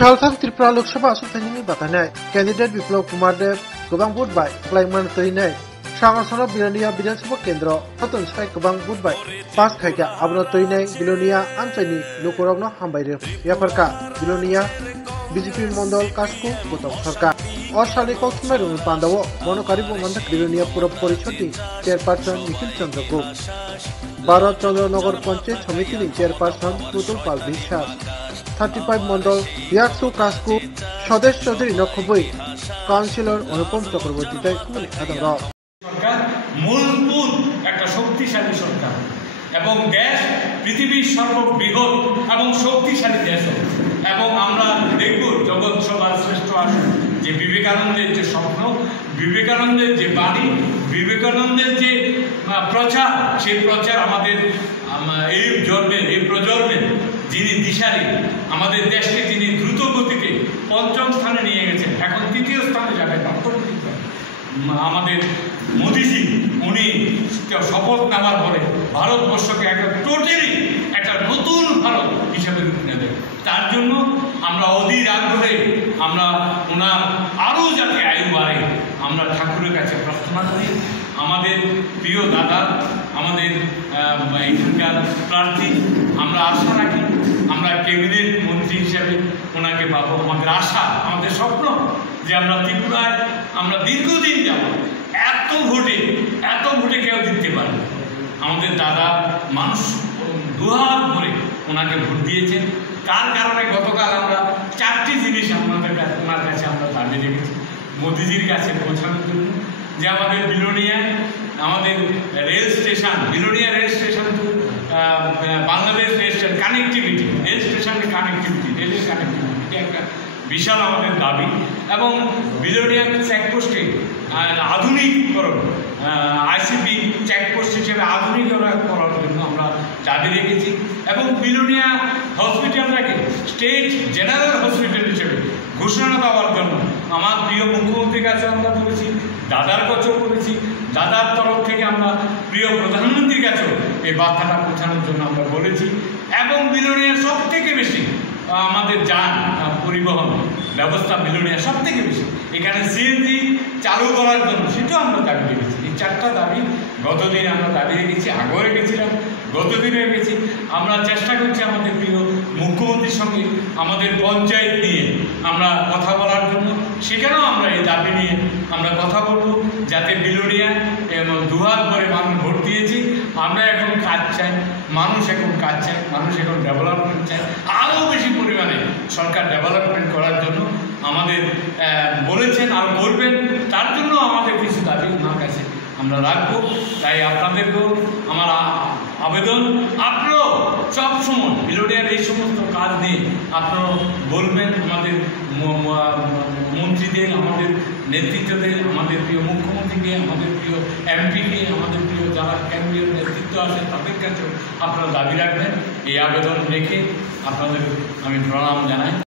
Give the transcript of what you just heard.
Chalthang Tripura Lok Sabha Asukthani Batanai, candidate Biplab Kumar Dev, Gobang Budbai, Klaiman Trinai, Sangasana Birania Bidan Sabha Kendra, Hatun Sai Gobang Budbai, Pas Kaika, Abno Trinai, Bilonia, Anthony, Lukorogno Hambai, Yaparka, Bilonia, BJP Mondol Kasku, Botok Sarka, or Sali Koksmeru Pandawo, Monokaribu Mandak Bilonia Pura Porichoti, Chairperson Nikhil Chandra Group, Bharat Chandra Nagar Panchayat Samiti Chairperson Putul Pal Bishas, 35 Mondal ইয়াকসু কাসকু স্বদেশ Chowdhury নক্ষবই councillor অনুপম চক্রবর্তী দায়িত্ব সরকার মূলভূত একটা শক্তিশালী সরকার এবং দেশ পৃথিবীর সর্ববৃহৎ এবং শক্তিশালী দেশ এবং আমরা দেখব জগৎ সবার শ্রেষ্ঠ আসন যে বিবেকানন্দের যে স্বপ্ন বিবেকানন্দের যে বাণী বিবেকানন্দের যে প্রচার সেই প্রচার আমাদের এই জন্মের এই প্রজন্মের যিনি দিশারি আমাদের দেশকে তিনি দ্রুত গতিতে পঞ্চম স্থানে নিয়ে গেছেন এখন তৃতীয় স্থানে যাবেন আমাদের মোদিজি উনি শপথ নেওয়ার পরে ভারতবর্ষকে একটা টোটালি একটা নতুন ভারত হিসাবে রূপ নেবে তার জন্য আমরা অধীর আগ্রহে আমরা ওনার আরও যাতে আয়ু বাড়ে আমরা ঠাকুরের কাছে প্রার্থনা করি আমাদের প্রিয় দাদা আমাদের এখানকার প্রার্থী আমরা আশা রাখি আমরা ক্যাবিনেট মন্ত্রী হিসাবে ওনাকে পাবো আমাদের আশা আমাদের স্বপ্ন যে আমরা ত্রিপুরায় আমরা দীর্ঘদিন যাব এত ভোটে কেউ জিততে পারে আমাদের দাদা মানুষ দুহাত ভরে ওনাকে ভোট দিয়েছেন তার কারণে গতকাল আমরা 4টি জিনিস ওনার কাছে আমরা দাবি রেখেছি মোদিজির কাছে পৌঁছানোর জন্য যে আমাদের বিলোনিয়ায় আমাদের rail station Belonia rail station to Bangladesh rail station connectivity rail স্টেশনের কানেক্টিভিটি রেলের কানেক্টিভিটি একটা বিশাল আমাদের দাবি এবং বিলোনিয়া চেকপোস্টে আধুনিকরণ আইসিপি চেকপোস্ট হিসেবে আধুনিকরণ করার জন্য আমরা দাবি রেখেছি এবং বিলোনিয়া হসপিটালটাকে স্টেট জেনারেল হসপিটাল হিসেবে ঘোষণা দেওয়ার জন্য আমার প্রিয় মুখ্যমন্ত্রীর কাছে আমরা বলেছি দাদার কাছেও বলেছি দাদার তরফ থেকে আমরা প্রিয় প্রধানমন্ত্রীর কাছেও এই বার্তাটা পৌঁছানোর জন্য আমরা বলেছি এবং বিলোনিয়ার সব থেকে বেশি আমাদের যান পরিবহন ব্যবস্থা বিলোনিয়া সব থেকে বেশি এখানে সিএনজি চালু করার জন্য সেটাও আমরা দাবি রেখেছি এই 4টা দাবি গতদিন আমরা দাবি রেখেছি আগেও রেখেছিলাম গতদিনে রেখেছি আমরা চেষ্টা করছি আমাদের প্রিয় মুখ্যমন্ত্রীর সঙ্গে আমাদের পঞ্চায়েত নিয়ে আমরা কথা বলার জন্য সেখানেও আমরা এই দাবি নিয়ে আমরা কথা বলব যাতে বিলোনিয়া এবং দুহাত ভরে মানুষ ভোট দিয়েছি আমরা এখন কাজ চাই মানুষ এখন কাজ চায় মানুষ এখন ডেভেলপমেন্ট চায় আরও বেশি পরিমাণে সরকার ডেভেলপমেন্ট করার জন্য আমাদের বলেছেন আর করবেন তার জন্য আমাদের কিছু দাবি ওনার কাছে আমরা রাখবো তাই আপনাদেরকেও আমার আবেদন আপনারাও সবসময় বিলোনিয়ার এই সমস্ত কাজ নিয়ে আপনারাও বলবেন আমাদের মন্ত্রীদের আমাদের নেতৃত্বদের আমাদের প্রিয় মুখ্যমন্ত্রীকে আমাদের প্রিয় এমপিকে আমাদের প্রিয় যারা কেন্দ্রীয় নেতৃত্ব আছে তাদের কাছেও আপনারা দাবি রাখবেন এই আবেদন রেখে আপনাদের আমি প্রণাম জানাই।